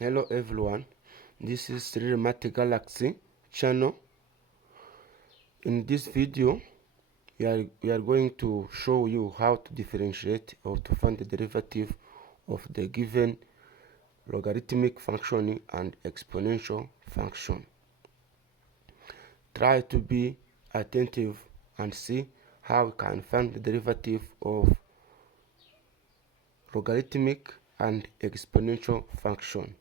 Hello everyone, this is Logarithmic Galaxy channel. In this video we are going to show you how to differentiate or to find the derivative of the given logarithmic function and exponential function. Try to be attentive and see how we can find the derivative of logarithmic and exponential function.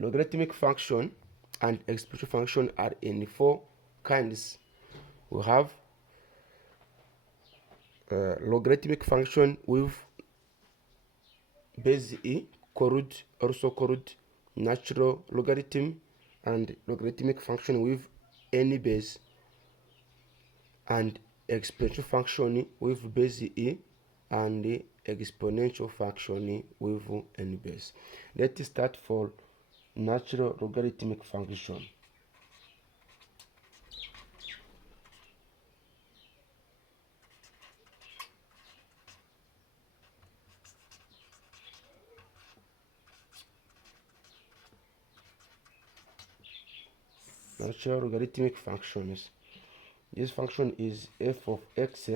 Logarithmic function and exponential function are in four kinds. We have logarithmic function with base e, also called natural logarithm, and logarithmic function with any base, and exponential function with base e and the exponential function with any base. Let's start for natural logarithmic function. Natural logarithmic functions. This function is f of x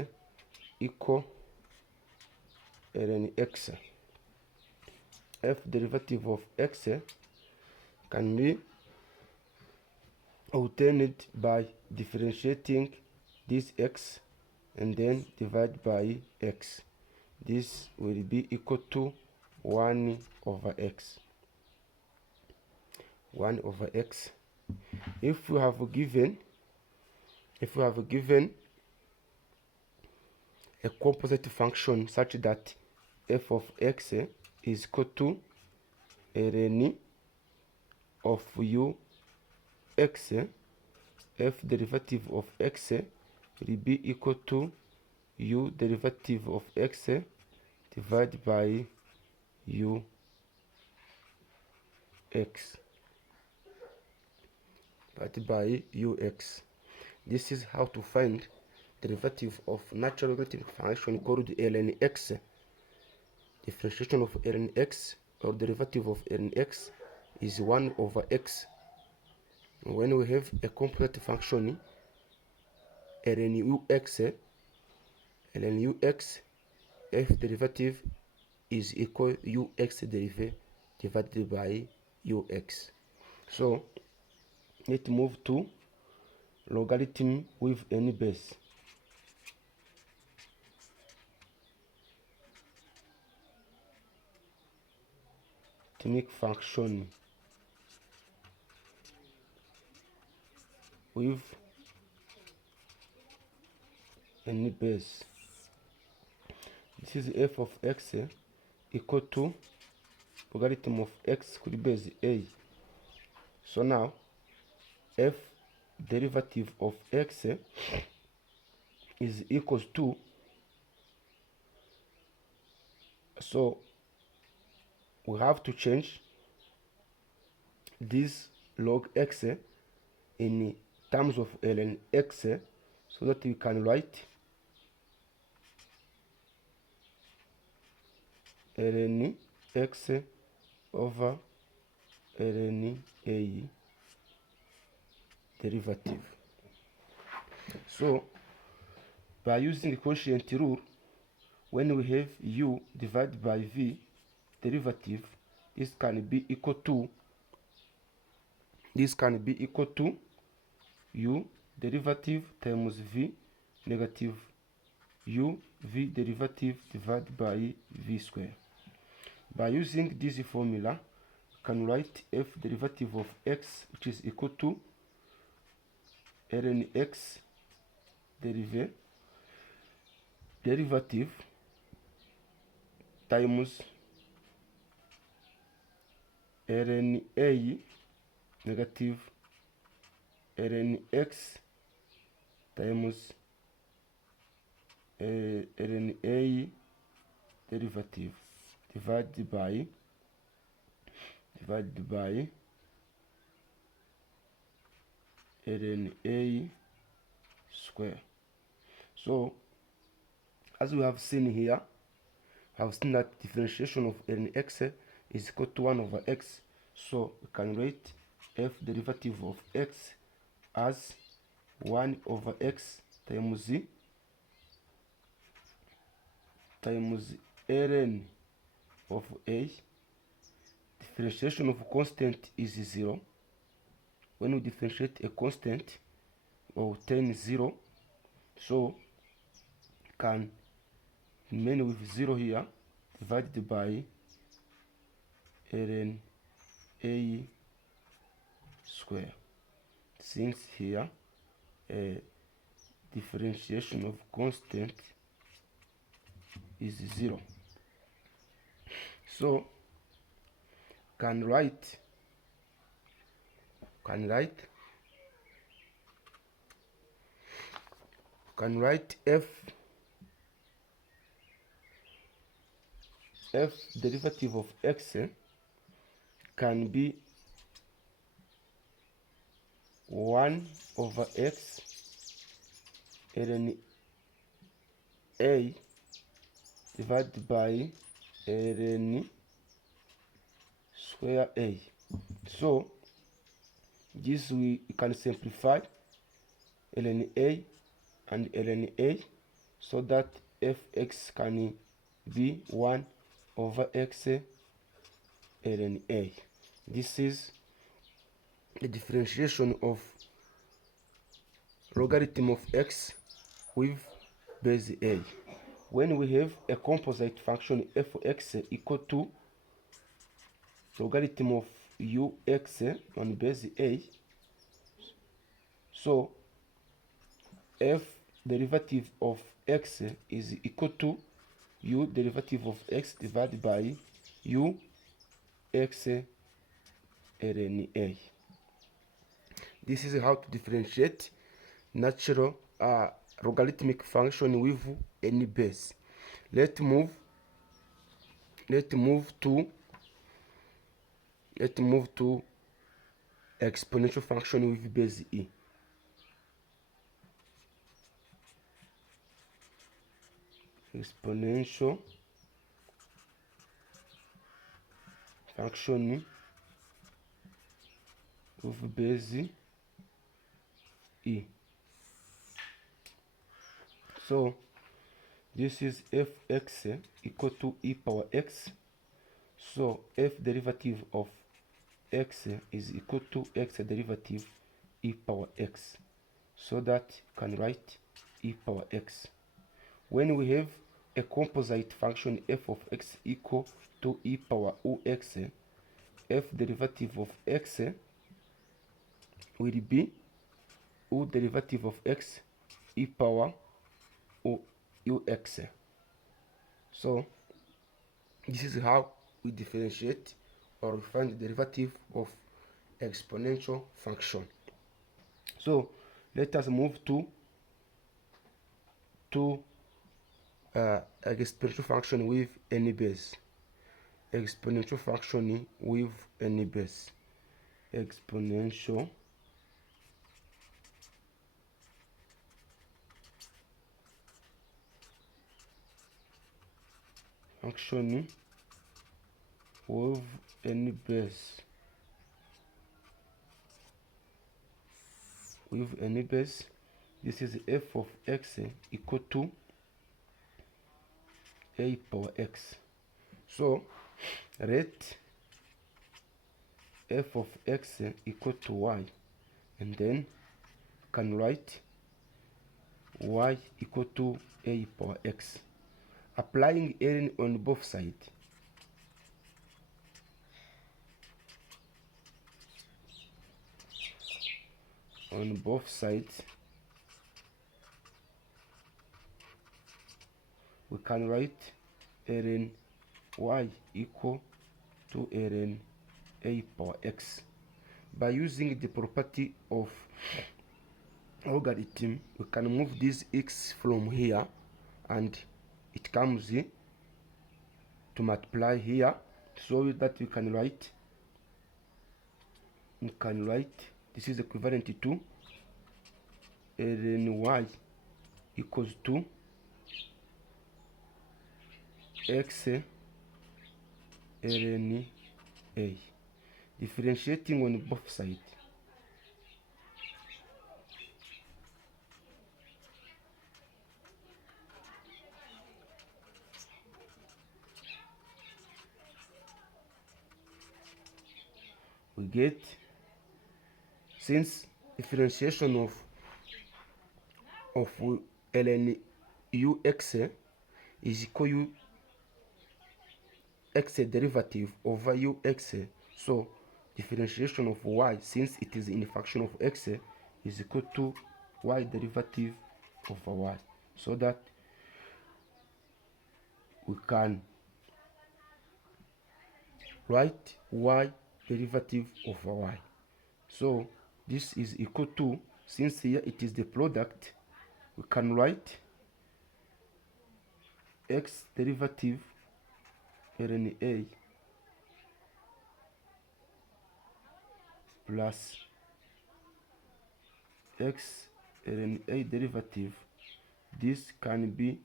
equal ln x. F derivative of x can be obtained by differentiating this x and then divide by x. This will be equal to 1 over x. 1 over x. If we have given a composite function such that f of x is equal to ln of u x, f derivative of x will be equal to u derivative of x divided by u x. This is how to find derivative of natural logarithmic function called ln x. Differentiation of ln x or derivative of ln x is 1 over x. When we have a composite function ln ux, f derivative is equal ux derivative divided by ux. So let's move to logarithm with any base. Logarithmic function with any base. This is f of x equal to logarithm of x with base a. So now f derivative of x is equals to, so we have to change this log x in terms of ln x so that we can write ln x over ln a derivative. So by using the quotient rule, when we have u divided by v derivative, this can be equal to u derivative times v negative u v derivative divided by v square. By using this formula, we can write f derivative of x, which is equal to ln x derivative times ln a negative ln x times ln a derivative divided by ln a square. So as we have seen here, we I've seen that differentiation of ln x is equal to 1 over x, so we can write f derivative of x as 1 over x times ln of a. Differentiation of constant is 0. When we differentiate a constant, we obtain 0, so can remain with 0 here, divided by ln a square, since here differentiation of constant is 0. So can write f derivative of x can be 1 over x ln a divided by ln square a. So this we can simplify ln a and ln a, so that fx can be 1 over x ln a. This is the differentiation of logarithm of x with base a. When we have a composite function fx equal to logarithm of ux on base a, so f derivative of x is equal to u derivative of x divided by ux ln a. This is how to differentiate natural logarithmic function with any base. Let's move to exponential function with base e. Exponential function with base e. So this is fx equal to e power x. So f derivative of x is equal to x derivative e power x. So that you can write e power x. When we have a composite function f of x equal to e power ux, f derivative of x will be u derivative of x e power ux. So this is how we differentiate or find the derivative of exponential function. So let us move to exponential function with any base. Exponential function with any base. Exponential function with any base. With any base, this is f of x equal to a power x. So let f of x equal to y, and then can write y equal to a power x. Applying ln on both sides, we can write ln y equal to ln a power x. By using the property of logarithm, we can move this x from here and it comes to multiply here, so that we can write this is equivalent to ln y equals to x ln a, differentiating on both sides. We get, since differentiation of ln ux is equal to x derivative over ux, so differentiation of y, since it is in a fraction of x, is equal to y derivative over y, so that we can write y derivative over y. So this is equal to, since here it is the product, we can write x derivative ln a plus x ln a derivative. This can be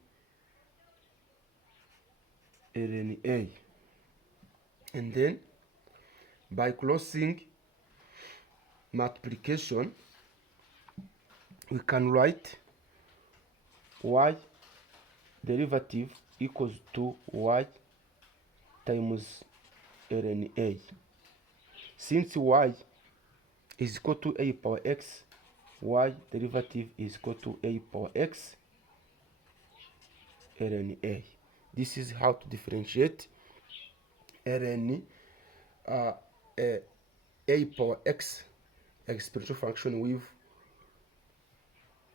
ln a, and then by closing multiplication we can write y derivative equals to y times ln a. Since y is equal to a power x, y derivative is equal to a power x ln a. This is how to differentiate ln a power x exponential function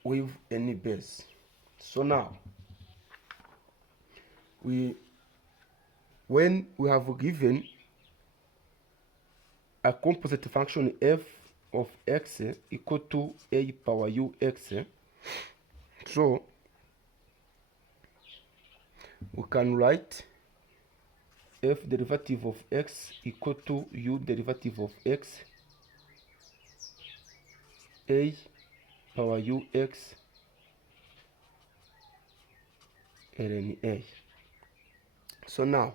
with any base. So now when we have given a composite function f of x equal to a power ux, so we can write f derivative of x equal to u derivative of x, a power ux ln a. So now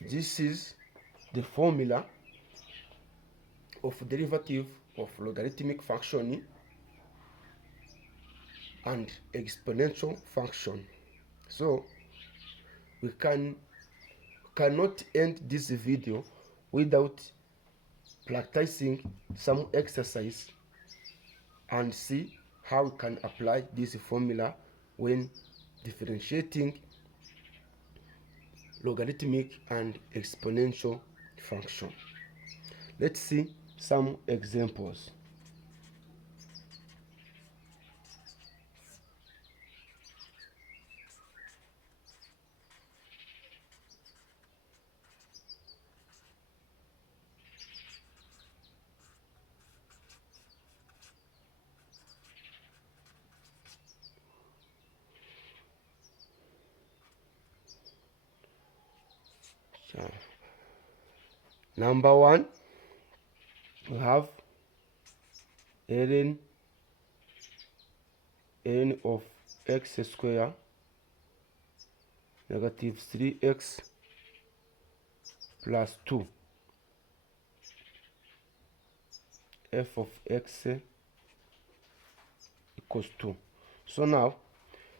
this is the formula of derivative of logarithmic function and exponential function. So we cannot end this video without practicing some exercise and see how we can apply this formula when differentiating logarithmic and exponential function. Let's see some examples. Number one, we have ln of x squared negative 3x plus 2 f of x equals 2. So now,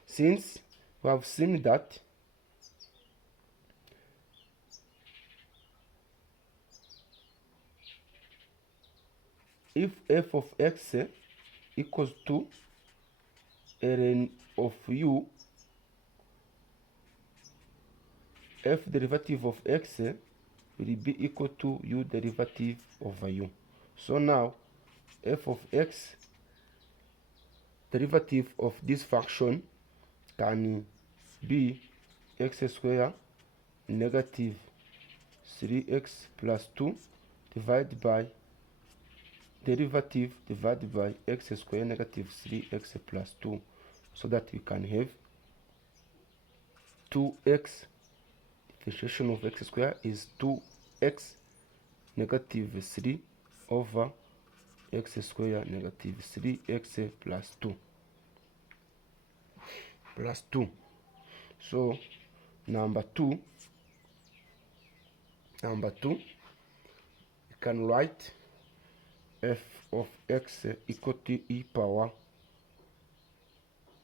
since we have seen that if f of x equals to ln of u, f derivative of x will be equal to u derivative over u. So now f of x, derivative of this function, can be x squared negative 3x plus 2 divided by derivative divided by x squared negative 3x plus 2, so that we can have 2x, differentiation of x squared is 2x negative 3 over x squared negative 3x plus 2 plus 2. So Number two, you can write f of x equal to e power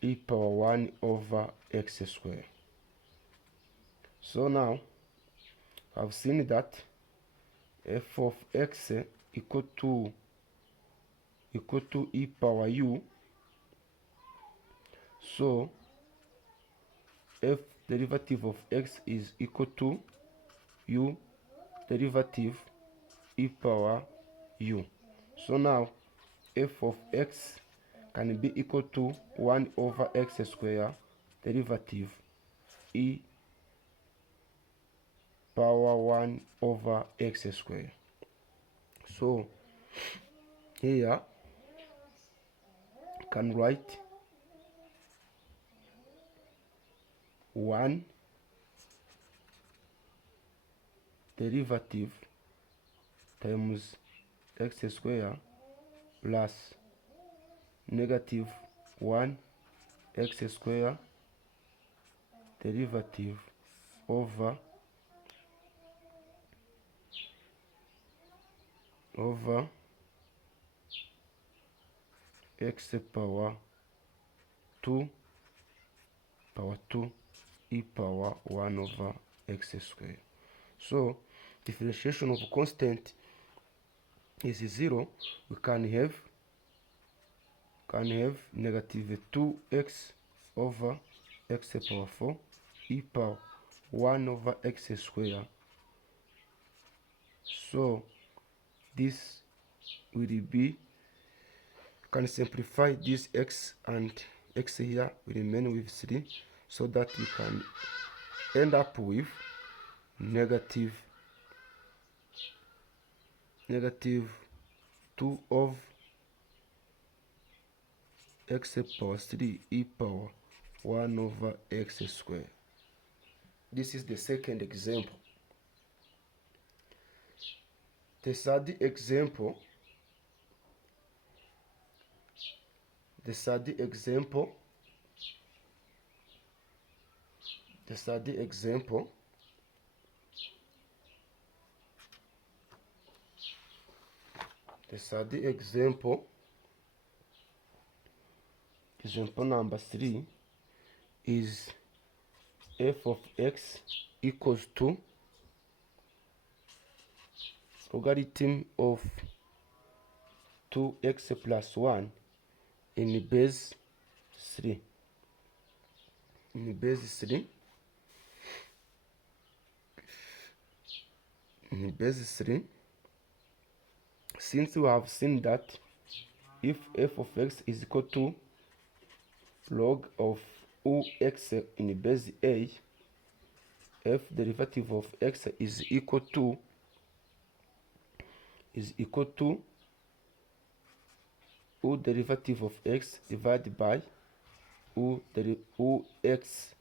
1 over x squared. So now I've seen that f of x equal to e power u. So f derivative of x is equal to u derivative e power u. So now f of x can be equal to 1 over x squared derivative e power 1 over x squared. So here you can write 1 derivative times x squared plus negative 1 x squared derivative over x power 2 e power 1 over x squared. So differentiation of constant is 0. We can have negative 2x over x power 4 e power 1 over x squared. So this will be, can simplify this x, and x here will remain with 3, so that you can end up with negative 2 of x power 3 e power 1 over x squared. This is the second example. The third example, example number 3 is f of x equals to logarithm of 2x plus 1 in base 3. Since we have seen that if f of x is equal to log of ox in base a, f derivative of x is equal to o derivative of x divided by ox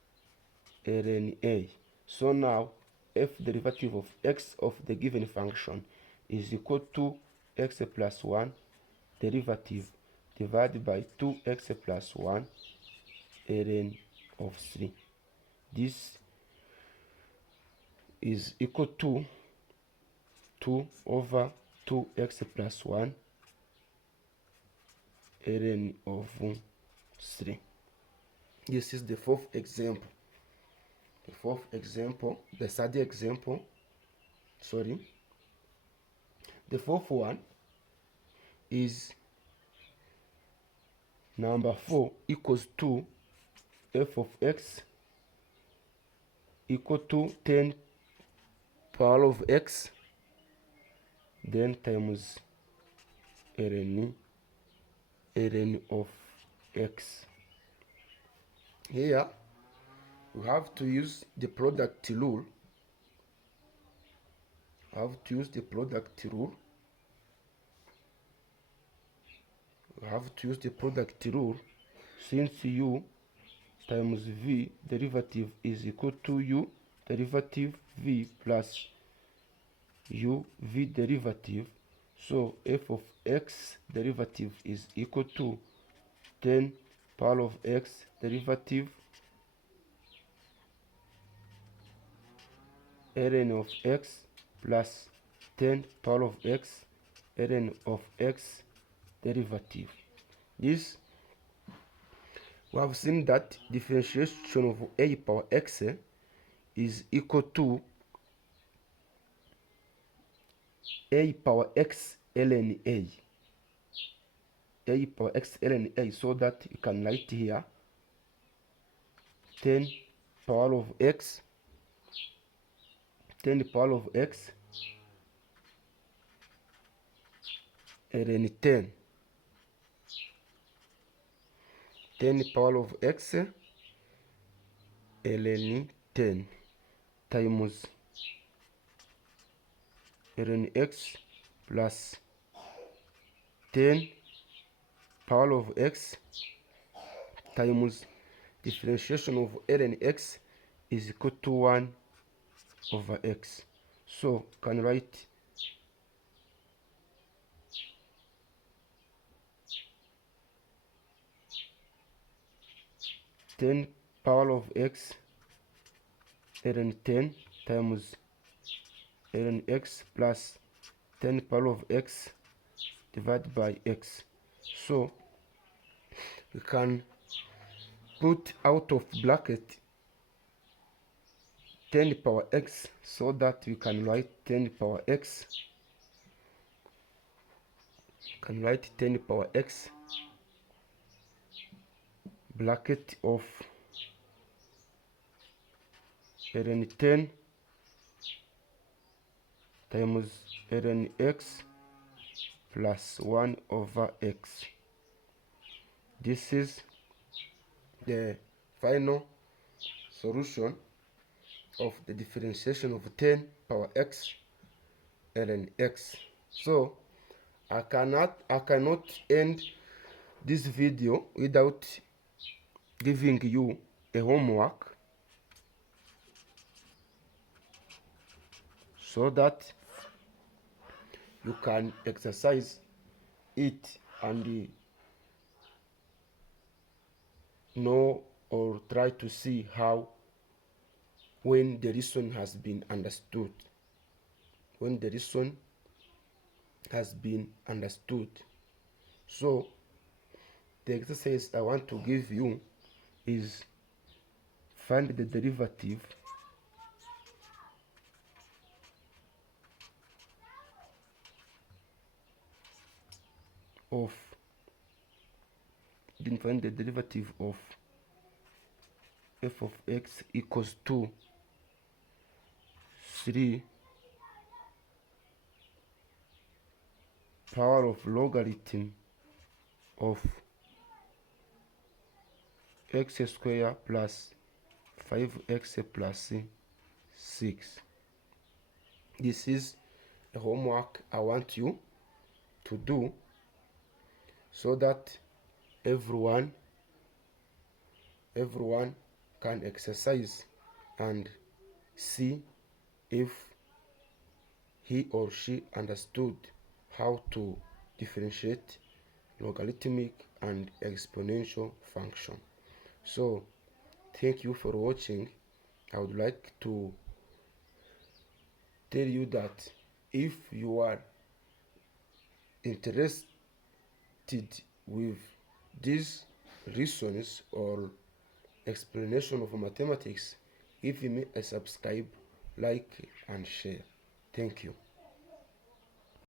ln a. So now f derivative of x of the given function is equal to x plus 1 derivative divided by 2x plus 1 ln of 3. This is equal to 2 over 2x plus 1 ln of 3. This is the fourth example. The third example, the fourth one is number 4 equals to f of x equal to 10 power of x, then times ln of x. Here we have to use the product rule. Since u times v derivative is equal to u derivative v plus u v derivative. So f of x derivative is equal to 10 power of x derivative ln of x plus 10 power of x ln of x derivative. This, we have seen that differentiation of a power x is equal to a power x ln a power x ln a, so that you can write here 10 power of x 10 power of x ln 10 10 power of x ln 10 times ln x plus 10 power of x times differentiation of ln x is equal to 1 over x. So can write 10 power of x ln 10 times ln x plus 10 power of x divided by x. So we can put out of bracket 10 power x, so that we can write 10 power x, can write 10 power x bracket of ln 10 times ln x plus 1 over x. This is the final solution of the differentiation of 10 power x ln x. So I cannot end this video without giving you a homework, so that you can exercise it and know or try to see how, when the reason has been understood, when the reason has been understood. So the exercise I want to give you is find the derivative of find the derivative of f of x equals to 3 power of logarithm of x square plus 5x plus 6. This is a homework I want you to do, so that everyone can exercise and see if he or she understood how to differentiate logarithmic and exponential function. So thank you for watching. I would like to tell you that if you are interested with these reasons or explanation of mathematics, give me a subscribe, like and share. Thank you.